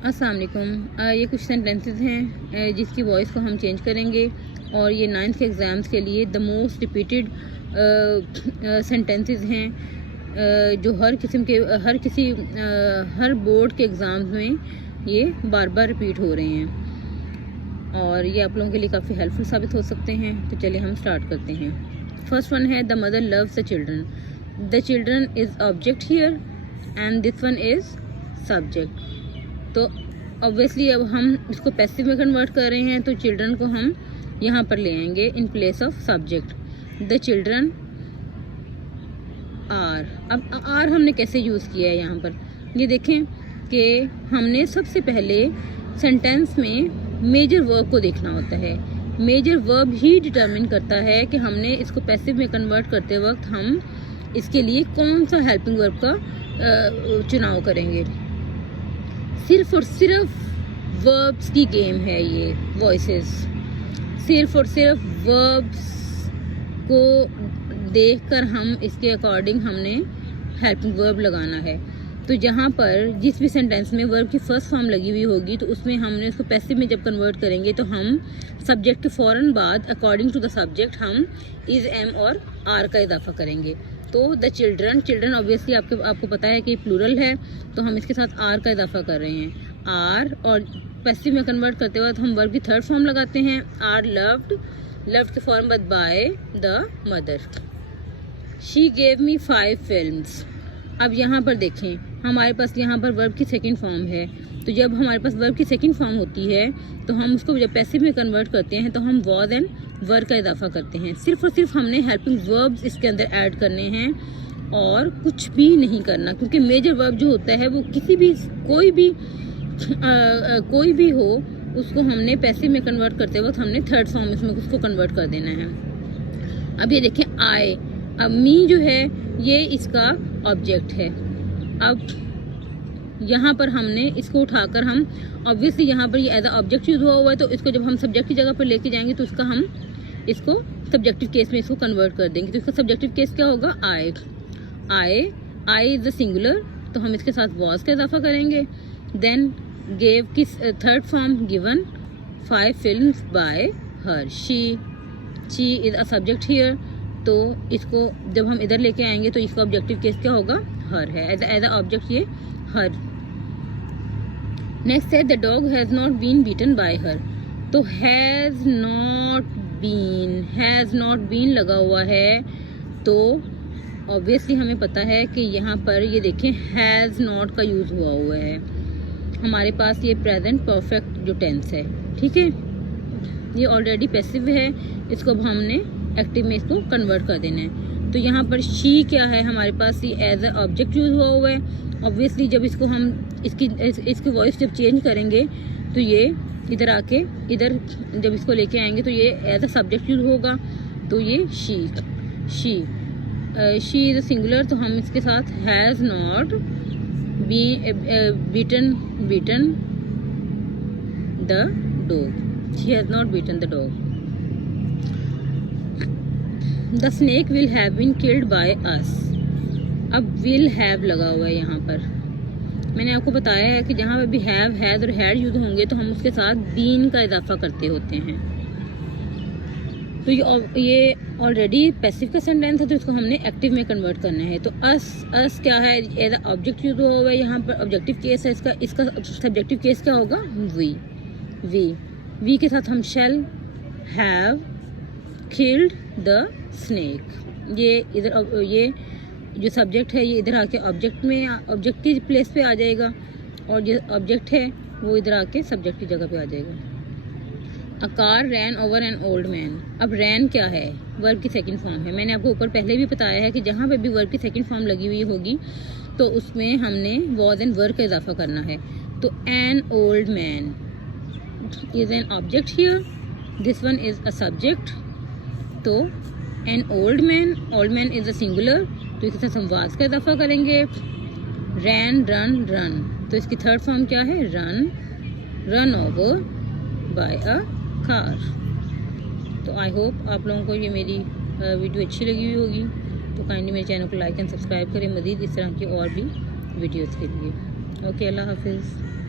अस्सलाम वालेकुम। ये कुछ सेंटेंसेस हैं जिसकी वॉइस को हम चेंज करेंगे और ये 9th के एग्ज़ाम्स के लिए द मोस्ट रिपीटेड सेंटेंसेस हैं जो हर बोर्ड के एग्ज़ाम्स में ये बार बार रिपीट हो रहे हैं और ये आप लोगों के लिए काफ़ी हेल्पफुल साबित हो सकते हैं। तो चलिए हम स्टार्ट करते हैं। फर्स्ट वन है the mother loves the children. The children is object here and this one is subject. तो ऑब्वियसली अब हम इसको पैसिव में कन्वर्ट कर रहे हैं तो चिल्ड्रन को हम यहाँ पर ले आएंगे in place of subject. The children are. अब आर हमने कैसे यूज़ किया है यहाँ पर, ये देखें कि हमने सबसे पहले सेंटेंस में मेजर वर्ब को देखना होता है। मेजर वर्ब ही डिटरमिन करता है कि हमने इसको पैसिव में कन्वर्ट करते वक्त हम इसके लिए कौन सा हेल्पिंग वर्ब का चुनाव करेंगे। सिर्फ और सिर्फ वर्ब्स की गेम है ये वॉइसेस। सिर्फ और सिर्फ वर्ब्स को देखकर हम इसके अकॉर्डिंग हमने हेल्पिंग वर्ब लगाना है। तो जहाँ पर जिस भी सेंटेंस में वर्ब की फर्स्ट फॉर्म लगी हुई होगी तो उसमें हमने उसको पैसिव में जब कन्वर्ट करेंगे तो हम सब्जेक्ट के फ़ौरन बाद अकॉर्डिंग टू द सब्जेक्ट हम इज़, एम और आर का इजाफा करेंगे। तो द चिल्ड्रन, चिल्ड्रन ऑब्वियसली आपको पता है कि प्लूरल है तो हम इसके साथ आर का इजाफा कर रहे हैं। आर और पैसिव में कन्वर्ट करते वक्त हम वर्ब की थर्ड फॉर्म लगाते हैं। आर लव्ड, लव्ड के फॉर्म बाद by the mother. She gave me 5 films. अब यहाँ पर देखें हमारे पास यहाँ पर वर्ब की सेकंड फॉर्म है। तो जब हमारे पास वर्ब की सेकंड फॉर्म होती है तो हम उसको जब पैसिव में कन्वर्ट करते हैं तो हम वॉज एंड वर का इजाफा करते हैं। सिर्फ और सिर्फ हमने हेल्पिंग वर्ब्स इसके अंदर ऐड करने हैं और कुछ भी नहीं करना, क्योंकि मेजर वर्ब जो होता है वो कोई भी हो उसको हमने पैसिव में कन्वर्ट करते वक्त हमने थर्ड फॉर्म इसमें उसको कन्वर्ट कर देना है। अब ये देखें आए, अब मी जो है ये इसका ऑब्जेक्ट है। अब यहाँ पर हमने इसको उठाकर हम ऑब्वियसली यहाँ पर ये एज अ ऑब्जेक्ट यूज हुआ है तो इसको जब हम सब्जेक्ट की जगह पर लेके जाएंगे तो उसका हम इसको सब्जेक्टिव केस में इसको कन्वर्ट कर देंगे। तो इसका सब्जेक्टिव केस क्या होगा, आए। आई इज द सिंगुलर तो हम इसके साथ वॉज का इजाफा करेंगे। देन गेव की third form given 5 films bye her. She is a subject here तो इसको जब हम इधर लेके आएंगे तो इसका ऑब्जेक्टिव केस क्या होगा, हर है। एज अ ऑब्जेक्ट ये हर। नेक्स्ट है the dog has not been beaten by her. तो हैज़ नॉट बीन लगा हुआ है तो ऑब्वियसली हमें पता है कि यहाँ पर ये देखें हैज़ नॉट का यूज़ हुआ है। हमारे पास ये प्रेजेंट परफेक्ट जो टेंस है, ठीक है, ये ऑलरेडी पैसिव है, इसको अब हमने एक्टिव में इसको कन्वर्ट कर देना है। तो यहाँ पर शी क्या है, हमारे पास ये एज अ ऑब्जेक्ट यूज हुआ है। ऑब्वियसली जब इसको हम इसकी वॉइस जब चेंज करेंगे तो ये इधर आके इधर जब इसको लेके आएंगे तो ये एज अ सब्जेक्ट यूज होगा। तो ये शी इज अ सिंगुलर तो हम इसके साथ has not beaten the dog. She has not beaten the dog. The snake will have been killed by us. अब विल हैव लगा हुआ है यहाँ पर। मैंने आपको बताया है कि जहाँ पे भी हैव, हैज और हैड यूज होंगे तो हम उसके साथ बीन का इजाफा करते होते हैं। तो ये ऑलरेडी पैसिव का सेंटेंस है तो इसको हमने एक्टिव में कन्वर्ट करना है। तो अस क्या है, एज अ ऑब्जेक्ट यूज हुआ है, यहाँ पर ऑब्जेक्टिव केस है इसका सब्जेक्टिव केस क्या होगा, वी के साथ हम shall have killed the snake. ये जो सब्जेक्ट है ये इधर आके ऑब्जेक्ट की प्लेस पे आ जाएगा और जो ऑब्जेक्ट है वो इधर आके सब्जेक्ट की जगह पे आ जाएगा। A car rain over N old man. अब रैन क्या है, वर्ब की सेकंड फॉर्म है। मैंने आपको ऊपर पहले भी बताया है कि जहाँ पे भी वर्ब की सेकंड फॉर्म लगी हुई होगी तो उसमें हमने वॉज एंड वर्ब का इजाफा करना है। तो an old man is an object here, this one is a subject. तो an old man is a singular तो इसके साथ हम वाज का इजाफा करेंगे। रैन, रन तो इसकी थर्ड फॉर्म क्या है, run over by a car. तो आई होप आप लोगों को ये मेरी वीडियो अच्छी लगी हुई होगी। तो काइंडली मेरे चैनल को लाइक एंड सब्सक्राइब करें मज़ीद इस तरह की और भी वीडियोज़ के लिए। ओके, अल्लाह हाफिज़।